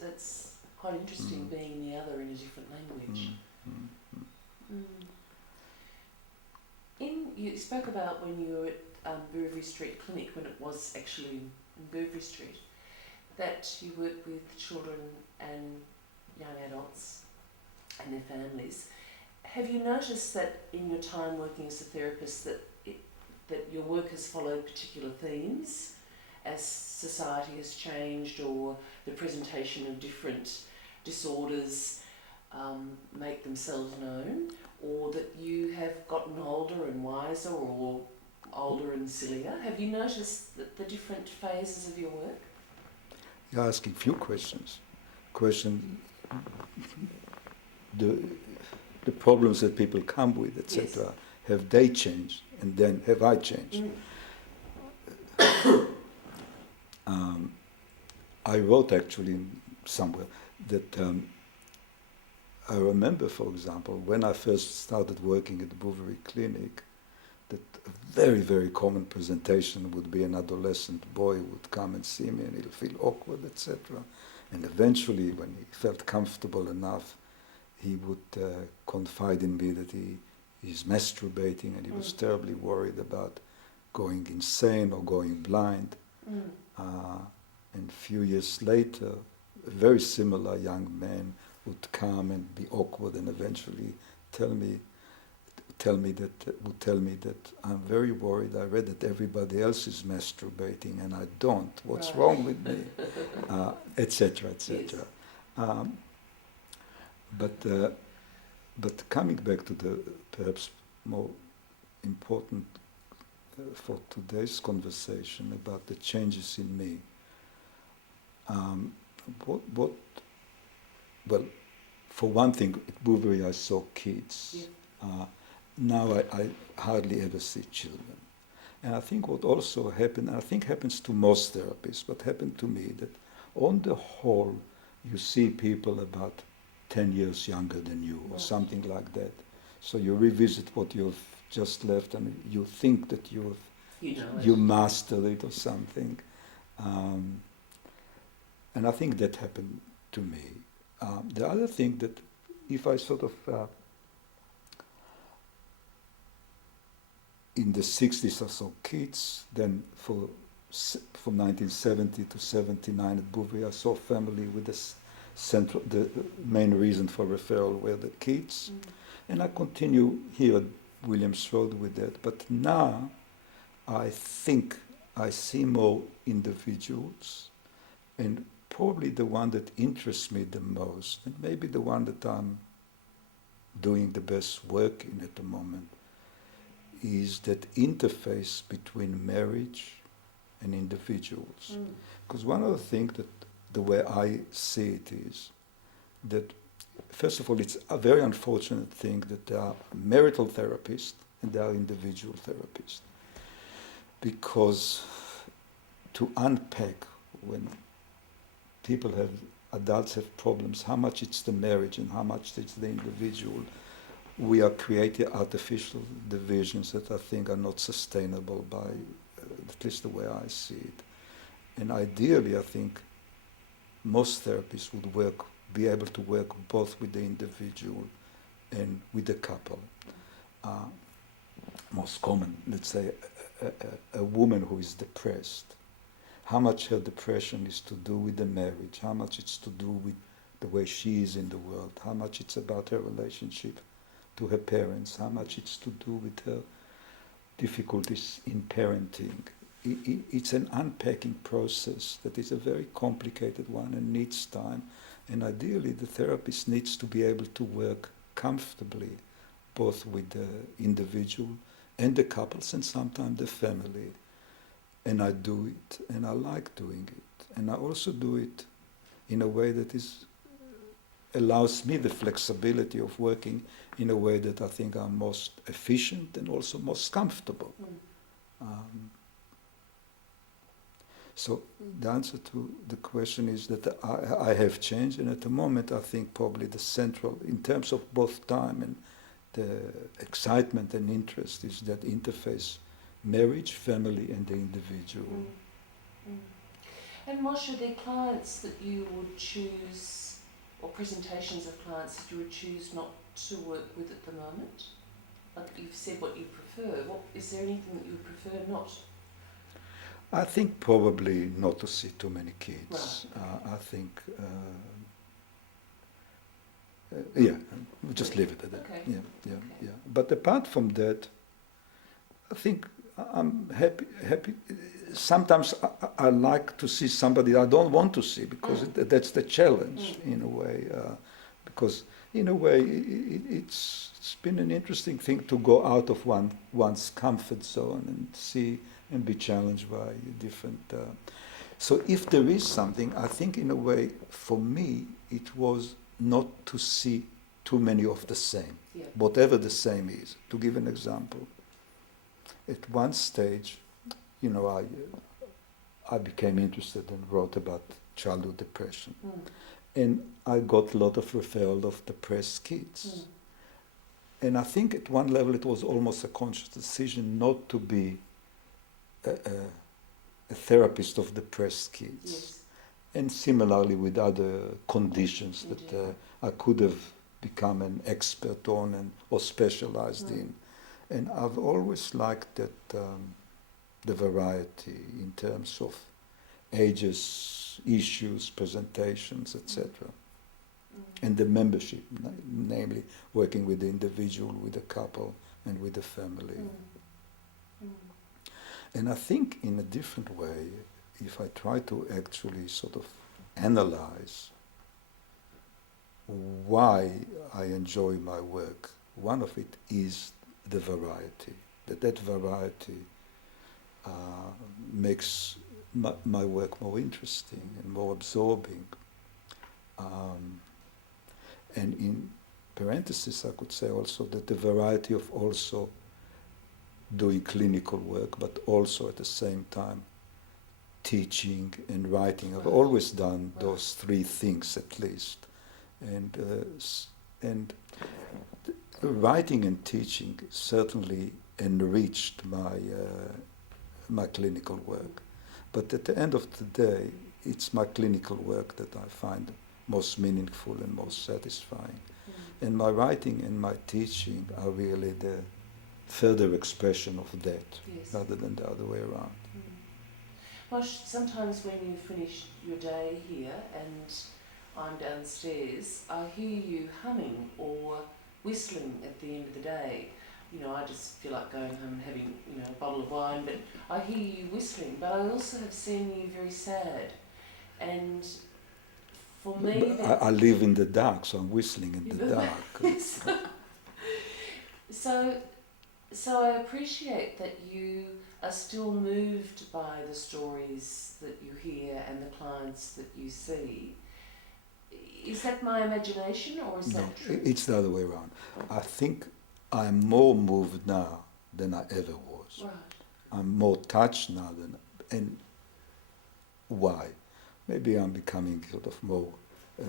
That's quite interesting, being the other in a different language. Mm. You spoke about when you were at Bouverie Street Clinic, when it was actually in Bouverie Street, that you work with children and young adults and their families. Have you noticed that in your time working as a therapist that your work has followed particular themes as society has changed, or the presentation of different disorders make themselves known, or that you have gotten older and wiser, or older and sillier? Have you noticed the different phases of your work? You're asking few questions. Question the the problems that people come with, etc. Yes. Have they changed, and then have I changed? I wrote actually somewhere that I remember, for example, when I first started working at the Bouverie Clinic, that a very, very common presentation would be an adolescent boy would come and see me and he'll feel awkward, etc. And eventually, when he felt comfortable enough, he would confide in me that he is masturbating and he was terribly worried about going insane or going blind. And a few years later, a very similar young man would come and be awkward and eventually would tell me that I'm very worried. I read that everybody else is masturbating and I don't. What's wrong with me? Etc. etc. Yes. But coming back to the perhaps more important for today's conversation about the changes in me. Well, for one thing, at Bouverie I saw kids. Yeah. Now I hardly ever see children. And I think what also happened, I think happens to most therapists, what happened to me, that on the whole, you see people about 10 years younger than you, or something like that. So you revisit what you've just left and you think that you mastered it or something. And I think that happened to me. The other thing that if I sort of, in the 60s I saw kids, then from 1970 to 79 at Bouverie I saw family with the main reason for referral were the kids. And I continue here at Williams Road with that. But now I think I see more individuals, and probably the one that interests me the most, and maybe the one that I'm doing the best work in at the moment, is that interface between marriage and individuals. Because one of the things that the way I see it is that, first of all, it's a very unfortunate thing that there are marital therapists and there are individual therapists. Because to unpack when adults have problems, how much it's the marriage and how much it's the individual, we are creating artificial divisions that I think are not sustainable by, at least the way I see it. And ideally, I think most therapists would be able to work both with the individual and with the couple. Most common, let's say, a woman who is depressed, how much her depression is to do with the marriage, how much it's to do with the way she is in the world, how much it's about her relationship to her parents, how much it's to do with her difficulties in parenting. It's an unpacking process that is a very complicated one and needs time. And ideally, the therapist needs to be able to work comfortably, both with the individual and the couples and sometimes the family. And I do it, and I like doing it. And I also do it in a way that allows me the flexibility of working in a way that I think I'm most efficient and also most comfortable. So the answer to the question is that I have changed, and at the moment I think probably the central, in terms of both time and the excitement and interest, is that interface, marriage, family, and the individual. And Mosh, are there clients that you would choose, or presentations of clients that you would choose not to work with at the moment? Like you've said what you prefer. What is there anything that you would prefer not? I think probably not to see too many kids. Right. I think, yeah, we'll just leave it at that. Okay. Yeah, yeah, Okay. yeah. But apart from that, I think I'm happy. Sometimes I like to see somebody I don't want to see because that's the challenge in a way. Because in a way, it's been an interesting thing to go out of one's comfort zone and see and be challenged by different. So if there is something, I think in a way, for me, it was not to see too many of the same, Yeah. whatever the same is. To give an example, at one stage, you know, I became interested and wrote about childhood depression. And I got a lot of referral of depressed kids. And I think at one level it was almost a conscious decision not to be a therapist of depressed kids. Yes. And similarly with other conditions that I could have become an expert on or specialized in. And I've always liked that the variety in terms of ages, issues, presentations, etc. And the membership, namely working with the individual, with the couple, and with the family. And I think in a different way, if I try to actually sort of analyze why I enjoy my work, one of it is the variety. That variety makes my work more interesting and more absorbing. And in parentheses, I could say also that the variety of also doing clinical work, but also at the same time teaching and writing. I've always done those three things at least. And writing and teaching certainly enriched my clinical work. But at the end of the day, it's my clinical work that I find most meaningful and most satisfying. And my writing and my teaching are really the further expression of that, Yes. rather than the other way around. Well, sometimes when you finish your day here and I'm downstairs, I hear you humming or whistling at the end of the day. You know, I just feel like going home and having, you know, a bottle of wine, but I hear you whistling. But I also have seen you very sad. And for me... But I live in the dark, so I'm whistling in the dark. So I appreciate that you are still moved by the stories that you hear and the clients that you see. Is that my imagination or is that true? It's the other way around. I think I'm more moved now than I ever was. Right. I'm more touched now and why? Maybe I'm becoming sort of more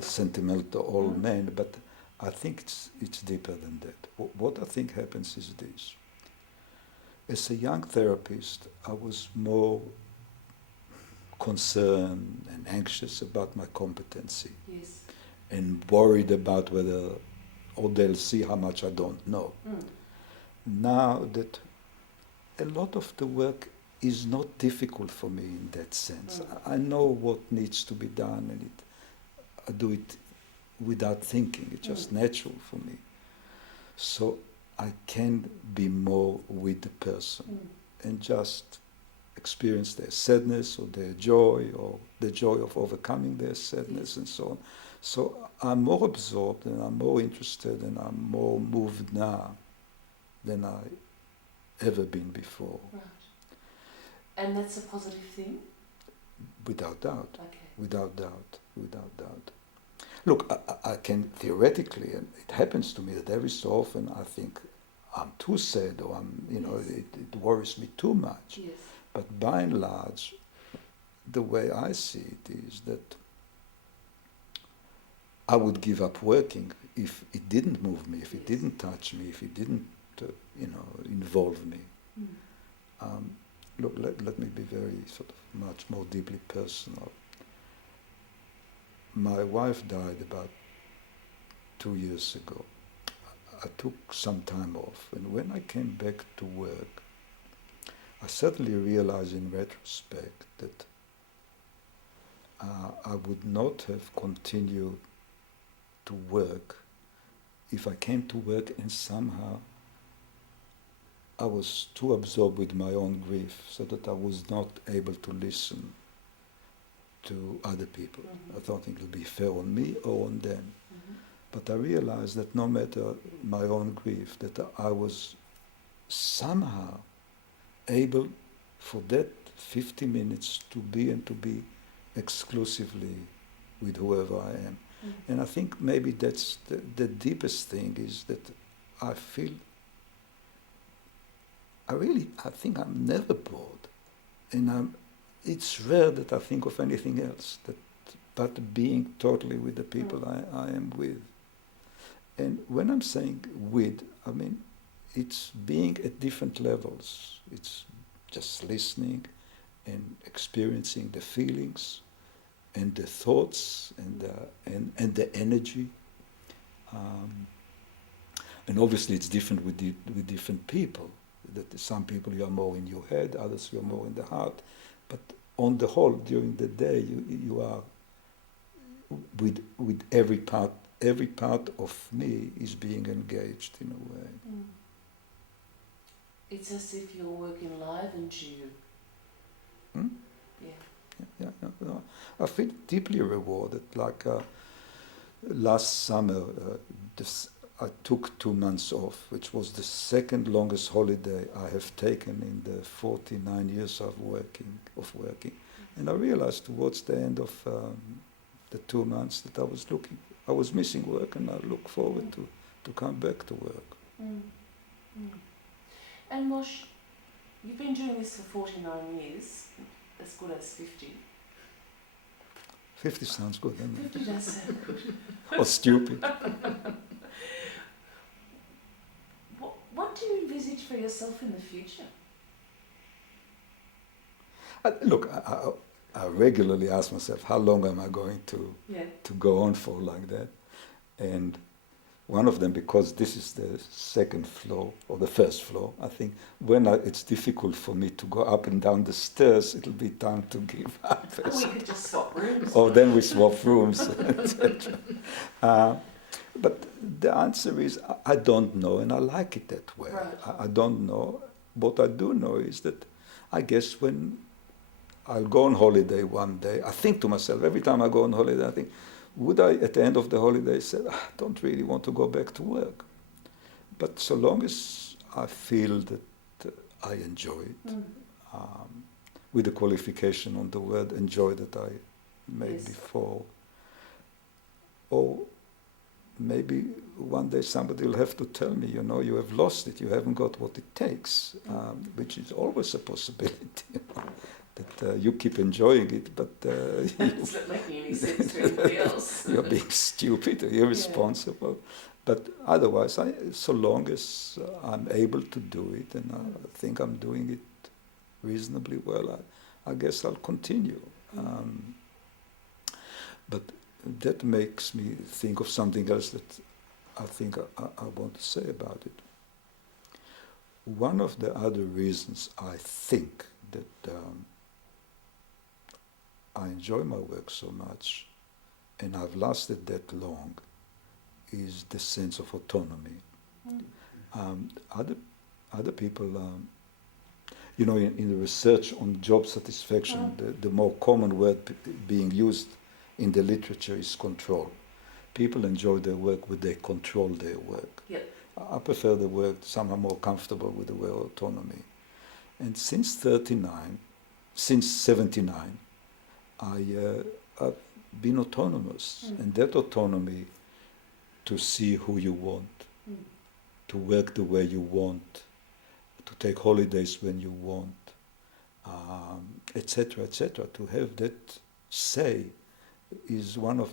sentimental old man, but I think it's deeper than that. What I think happens is this. As a young therapist, I was more concerned and anxious about my competency. Yes. And worried about whether, or they'll see how much I don't know. Now that a lot of the work is not difficult for me in that sense. I know what needs to be done and I do it without thinking. It's just natural for me. So I can be more with the person and just experience their sadness or their joy or the joy of overcoming their sadness and so on. So I'm more absorbed and I'm more interested and I'm more moved now than I ever been before. Right. And that's a positive thing? Without doubt. Okay. Without doubt. Without doubt. Look, I can theoretically, and it happens to me that every so often I think I'm too sad or it worries me too much. Yes. But by and large, the way I see it is that I would give up working if it didn't move me, if it didn't touch me, if it didn't, involve me. Look, let me be very sort of much more deeply personal. my wife died about 2 years ago. I took some time off, and when I came back to work, I suddenly realized in retrospect that I would not have continued to work if I came to work and somehow I was too absorbed with my own grief so that I was not able to listen to other people. Mm-hmm. I don't think it would be fair on me or on them. Mm-hmm. But I realized that no matter my own grief, that I was somehow able for that 50 minutes to be exclusively with whoever I am. Mm. And I think maybe that's the deepest thing is that I feel, I think I'm never bored. And it's rare that I think of anything else but being totally with the people I am with. And when I'm saying with, I mean, it's being at different levels. It's just listening and experiencing the feelings and the thoughts and the energy. And obviously it's different with different people. That some people you are more in your head, others you are more in the heart. But on the whole, during the day, you are with every part. Every part of me is being engaged in a way. Mm. It's as if your work enlivened you. Hmm? Yeah. Yeah. I feel deeply rewarded. Like last summer, I took 2 months off, which was the second longest holiday I have taken in the 49 years of working. And I realized towards the end of the 2 months that I was missing work, and I look forward to come back to work. Mm. Mm. And Moshe, you've been doing this for 49 years, as good as 50. 50 sounds good, doesn't it? 50 does sound good. Or stupid. What do you envisage for yourself in the future? Look, I regularly ask myself, how long am I going to go on for like that? And one of them, because this is the second floor, or the first floor, I think when it's difficult for me to go up and down the stairs, it'll be time to give up. We could just swap rooms. Or then we swap rooms, etc. But the answer is, I don't know, and I like it that way. Right. I don't know. What I do know is that I guess when I'll go on holiday one day, I think to myself, every time I go on holiday, I think, would I, at the end of the holiday, say, I don't really want to go back to work. But so long as I feel that I enjoy it, with the qualification on the word enjoy that I made before, or maybe one day somebody will have to tell me, you have lost it, you haven't got what it takes, which is always a possibility. That you keep enjoying it, but it's not making any sense to anybody else. You're being stupid or irresponsible. Yeah. But otherwise, so long as I'm able to do it, and I think I'm doing it reasonably well, I guess I'll continue. But that makes me think of something else that I think I want to say about it. One of the other reasons I think that I enjoy my work so much, and I've lasted that long, is the sense of autonomy. Other people, in the research on job satisfaction, the more common word being used in the literature is control. People enjoy their work when they control their work. Yep. I prefer the word, somehow more comfortable with the word autonomy. And since 79, I've been autonomous, and that autonomy to see who you want, to work the way you want, to take holidays when you want, etc., to have that say is one of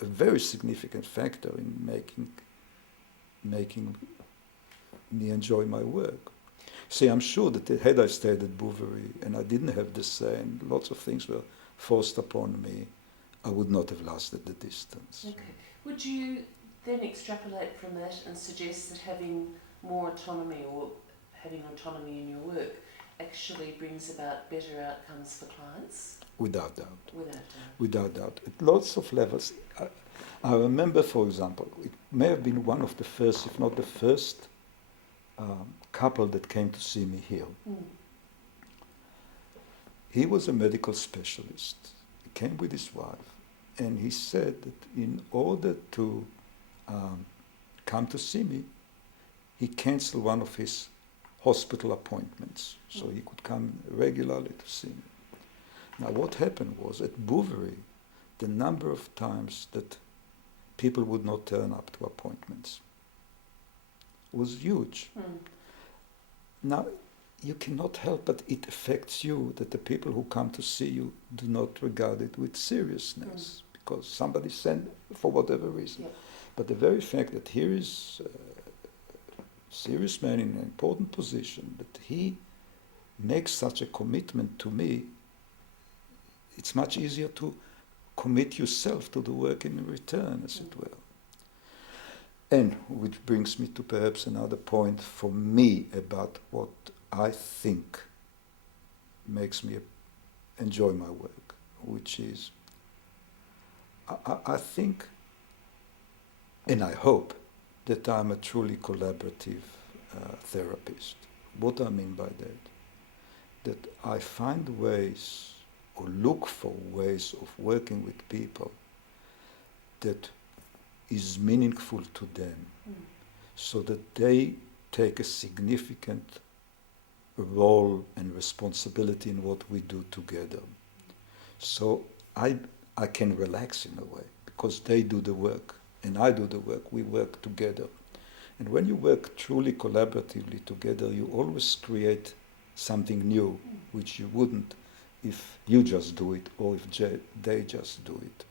a very significant factor in making me enjoy my work. See, I'm sure that had I stayed at Bouverie and I didn't have this say, and lots of things were forced upon me, I would not have lasted the distance. Okay. Would you then extrapolate from that and suggest that having more autonomy or having autonomy in your work actually brings about better outcomes for clients? Without doubt. Without doubt. Without doubt. At lots of levels. I remember, for example, it may have been one of the first, if not the first, couple that came to see me here. Mm. He was a medical specialist. He came with his wife, and he said that in order to come to see me, he canceled one of his hospital appointments so he could come regularly to see me. Now, what happened was at Bouverie, the number of times that people would not turn up to appointments was huge. Mm. Now, you cannot help but it affects you that the people who come to see you do not regard it with seriousness because somebody sent for whatever reason. Yep. But the very fact that here is a serious man in an important position, that he makes such a commitment to me, it's much easier to commit yourself to the work in return, as it were. And which brings me to perhaps another point for me about what I think makes me enjoy my work, which is, I think, and I hope, that I'm a truly collaborative therapist. What I mean by that I find ways or look for ways of working with people that is meaningful to them, so that they take a significant role and responsibility in what we do together. So I can relax in a way because they do the work and I do the work. We work together. And when you work truly collaboratively together, you always create something new, which you wouldn't if you just do it or if they just do it.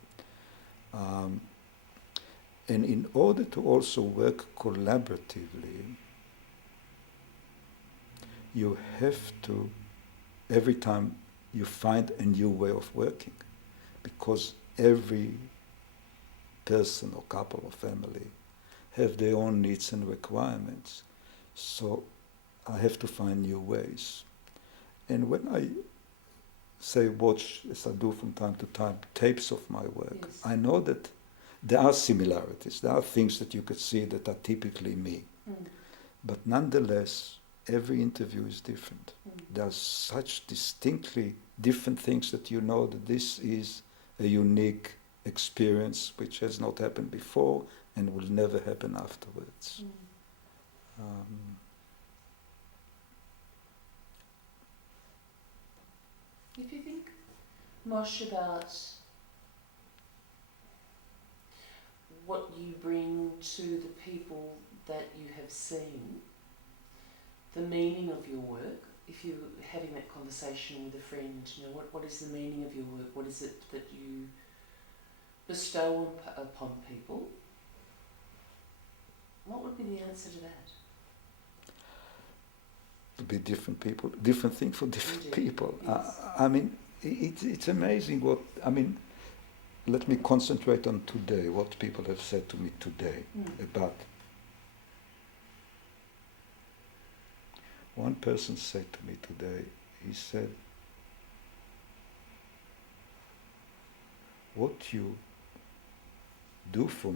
And in order to also work collaboratively, you have to, every time you find a new way of working, because every person or couple or family have their own needs and requirements. So I have to find new ways. And when I say watch, as I do from time to time, tapes of my work, Yes. I know that there are similarities. There are things that you could see that are typically me. But nonetheless, every interview is different. There are such distinctly different things that you know that this is a unique experience which has not happened before and will never happen afterwards. If you think, Moshe, about what you bring to the people that you have seen, the meaning of your work, if you're having that conversation with a friend, what is the meaning of your work? What is it that you bestow upon people? What would be the answer to that? To be different people, different thing for different Indeed, people. yes. I mean, it's amazing what, I mean, let me concentrate on today, what people have said to me today about. One person said to me today, he said, what you do for me